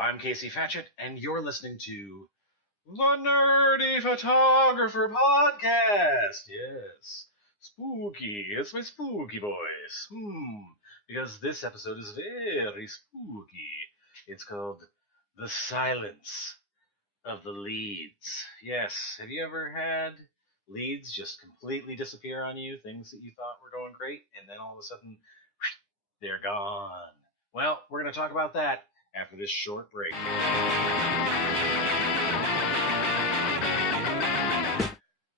I'm Casey Fatchett, and you're listening to the Nerdy Photographer Podcast. Yes, spooky. It's my spooky voice. Because this episode is very spooky. It's called The Silence of the Leads. Yes, have you ever had leads just completely disappear on you? Things that you thought were going great, and then all of a sudden, they're gone. Well, we're going to talk about that after this short break.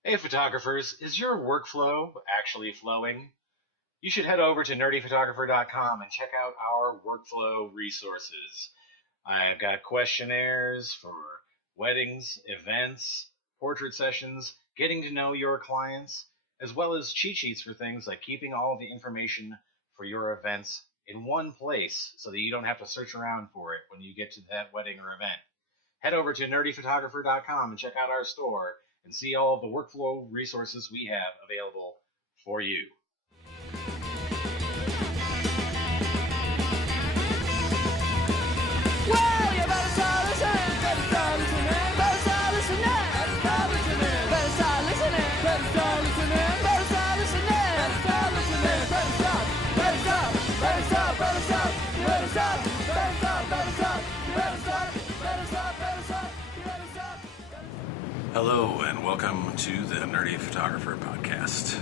Hey photographers, is your workflow actually flowing? You should head over to nerdyphotographer.com and check out our workflow resources. I've got questionnaires for weddings, events, portrait sessions, getting to know your clients, as well as cheat sheets for things like keeping all of the information for your events in one place so that you don't have to search around for it when you get to that wedding or event. Head over to nerdyphotographer.com and check out our store and see all of the workflow resources we have available for you. Well, you better start listening, better start listening, better start listening, better start listening, better start listening, better start listening, better start listening, better start listening, better stop, better stop, better stop, better stop, you better stop, better stop, better stop, you better stop, better stop, better stop, you better stop. Hello and welcome to the Nerdy Photographer Podcast.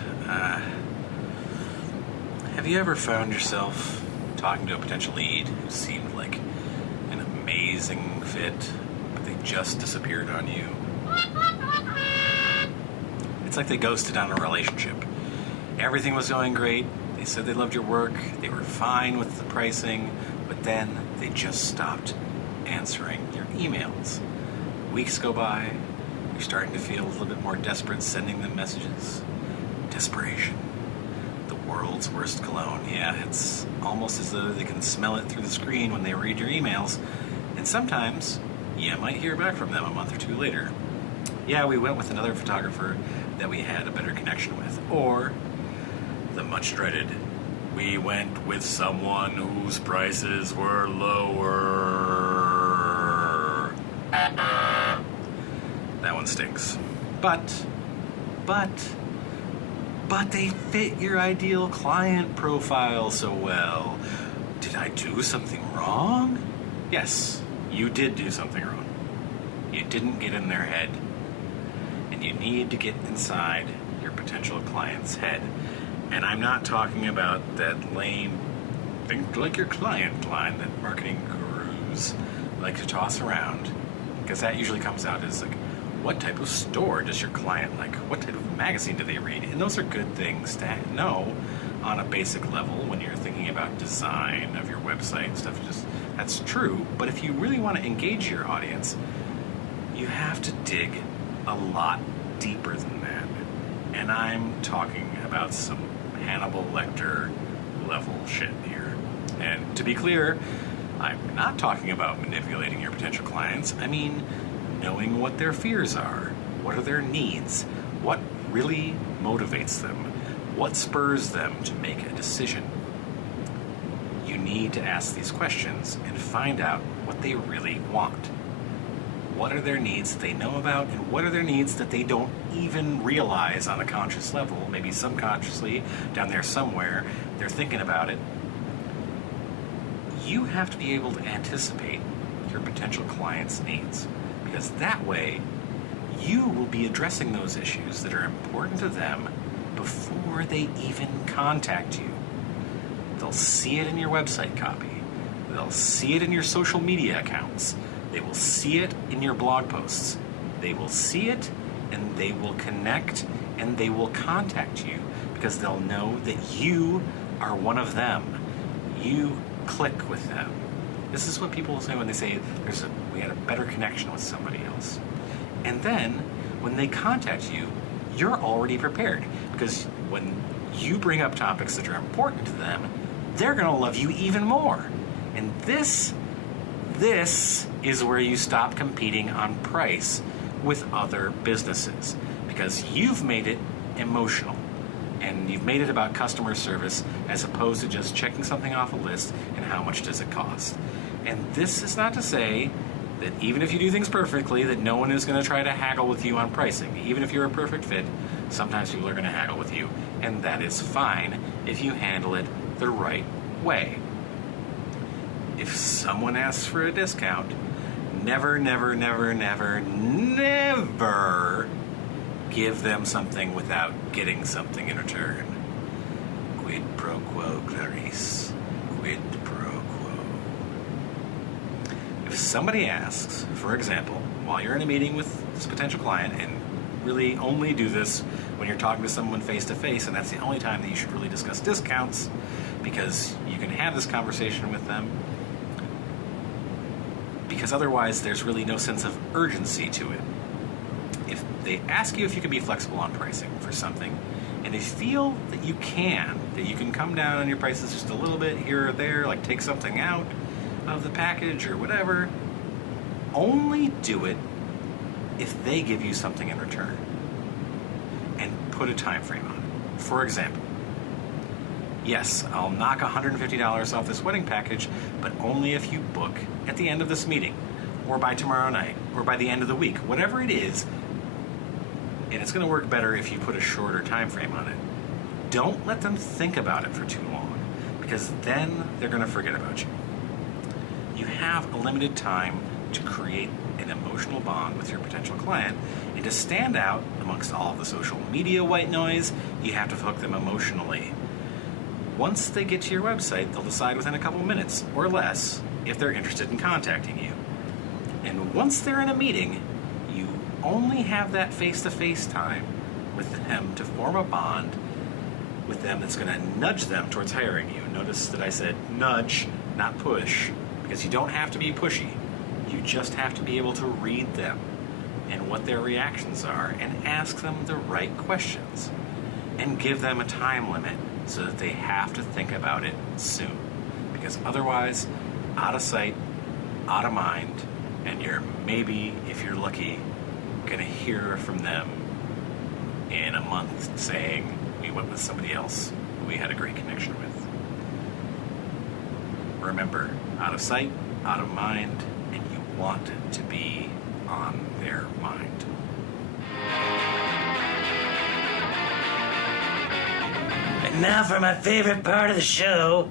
Have you ever found yourself talking to a potential lead who seemed like an amazing fit, but they just disappeared on you? It's like they ghosted on a relationship. Everything was going great. They said they loved your work. They were fine with the pricing, but then they just stopped answering your emails. Weeks go by. You're starting to feel a little bit more desperate sending them messages. Desperation. The world's worst cologne. Yeah, it's almost as though they can smell it through the screen when they read your emails. And sometimes you might hear back from them a month or two later. Yeah, we went with another photographer that we had a better connection with. Or the much dreaded, we went with someone whose prices were lower. That one stinks. But they fit your ideal client profile so well. Did I do something wrong? Yes, you did do something wrong. You didn't get in their head. And you need to get inside your potential client's head. And I'm not talking about that lame think like your client line that marketing gurus like to toss around. Because that usually comes out as like, what type of store does your client like? What type of magazine do they read? And those are good things to know on a basic level when you're thinking about design of your website and stuff. That's true. But if you really want to engage your audience, you have to dig a lot deeper than that. And I'm talking about some Hannibal Lecter level shit here. And to be clear, I'm not talking about manipulating your potential clients. I mean, knowing what their fears are, what are their needs, what really motivates them, what spurs them to make a decision. You need to ask these questions and find out what they really want. What are their needs that they know about, and what are their needs that they don't even realize on a conscious level, maybe subconsciously, down there somewhere, they're thinking about it. You have to be able to anticipate your potential client's needs. Because that way, you will be addressing those issues that are important to them before they even contact you. They'll see it in your website copy. They'll see it in your social media accounts. They will see it in your blog posts. They will see it, and they will connect, and they will contact you because they'll know that you are one of them. You click with them. This is what people say when they say we had a better connection with somebody else. And then when they contact you, you're already prepared because when you bring up topics that are important to them, they're going to love you even more. And this is where you stop competing on price with other businesses because you've made it emotional. And you've made it about customer service as opposed to just checking something off a list and how much does it cost. And this is not to say that even if you do things perfectly, that no one is going to try to haggle with you on pricing. Even if you're a perfect fit, sometimes people are going to haggle with you, and that is fine if you handle it the right way. If someone asks for a discount, never, never, never, never, never give them something without getting something in return. Quid pro quo, Clarice. Quid pro quo. If somebody asks, for example, while you're in a meeting with this potential client, and really only do this when you're talking to someone face to face, and that's the only time that you should really discuss discounts, because you can have this conversation with them, because otherwise there's really no sense of urgency to it. If they ask you if you can be flexible on pricing for something, and they feel that you can come down on your prices just a little bit here or there, like take something out of the package or whatever, only do it if they give you something in return. And put a time frame on it. For example, yes, I'll knock $150 off this wedding package, but only if you book at the end of this meeting, or by tomorrow night, or by the end of the week, whatever it is. And it's going to work better if you put a shorter time frame on it. Don't let them think about it for too long, because then they're going to forget about you. You have a limited time to create an emotional bond with your potential client, and to stand out amongst all of the social media white noise, you have to hook them emotionally. Once they get to your website, they'll decide within a couple minutes or less if they're interested in contacting you. And once they're in a meeting, you only have that face-to-face time with them to form a bond with them that's going to nudge them towards hiring you. Notice that I said nudge, not push, because you don't have to be pushy. You just have to be able to read them and what their reactions are, and ask them the right questions, and give them a time limit so that they have to think about it soon. Because otherwise, out of sight, out of mind, and you're maybe, if you're lucky, gonna hear from them in a month saying, we went with somebody else who we had a great connection with. Remember, out of sight, out of mind, and you want it to be on their mind. And now for my favorite part of the show.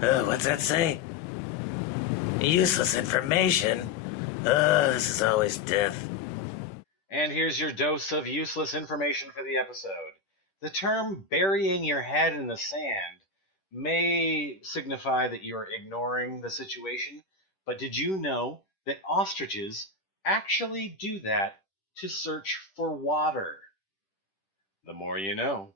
What's that say? Useless information. This is always death. And here's your dose of useless information for the episode. The term burying your head in the sand may signify that you're ignoring the situation, but did you know that ostriches actually do that to search for water? The more you know.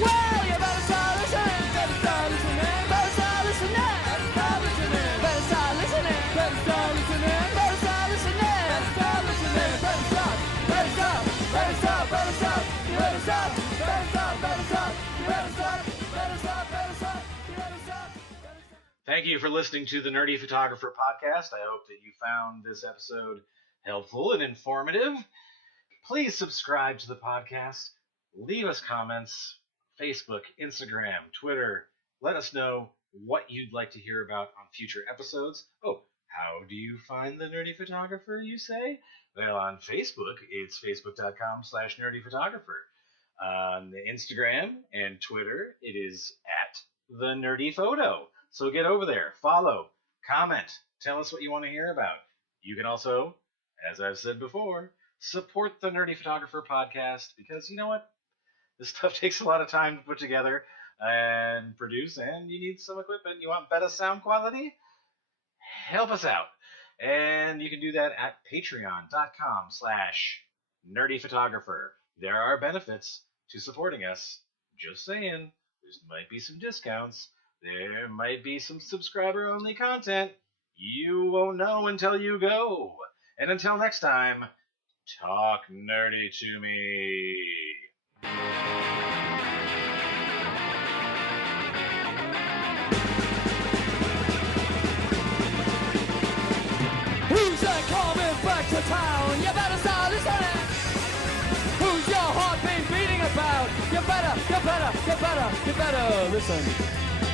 Well, you better start listening, better start listening, better start listening, better start listening, better start listening, better start listening, better start listening, better start listening, better start, better start, better start, you better start, better start, better start, you better start, better start, better start, you better start, better start. Thank you for listening to the Nerdy Photographer podcast. I hope that you found this episode helpful and informative. Please subscribe to the podcast. Leave us comments. Facebook, Instagram, Twitter. Let us know what you'd like to hear about on future episodes. Oh, how do you find the Nerdy Photographer, you say? Well, on Facebook, it's facebook.com/nerdyphotographer. On Instagram and Twitter, it is @the Nerdy Photo. So get over there, follow, comment, tell us what you want to hear about. You can also, as I've said before, support the Nerdy Photographer podcast, because you know what? This stuff takes a lot of time to put together and produce, and you need some equipment. You want better sound quality? Help us out. And you can do that at patreon.com/nerdyphotographer. There are benefits to supporting us. Just saying, there might be some discounts. There might be some subscriber-only content. You won't know until you go. And until next time, talk nerdy to me. Who's that coming back to town? You better start listening. Who's your heartbeat beating about? You better listen.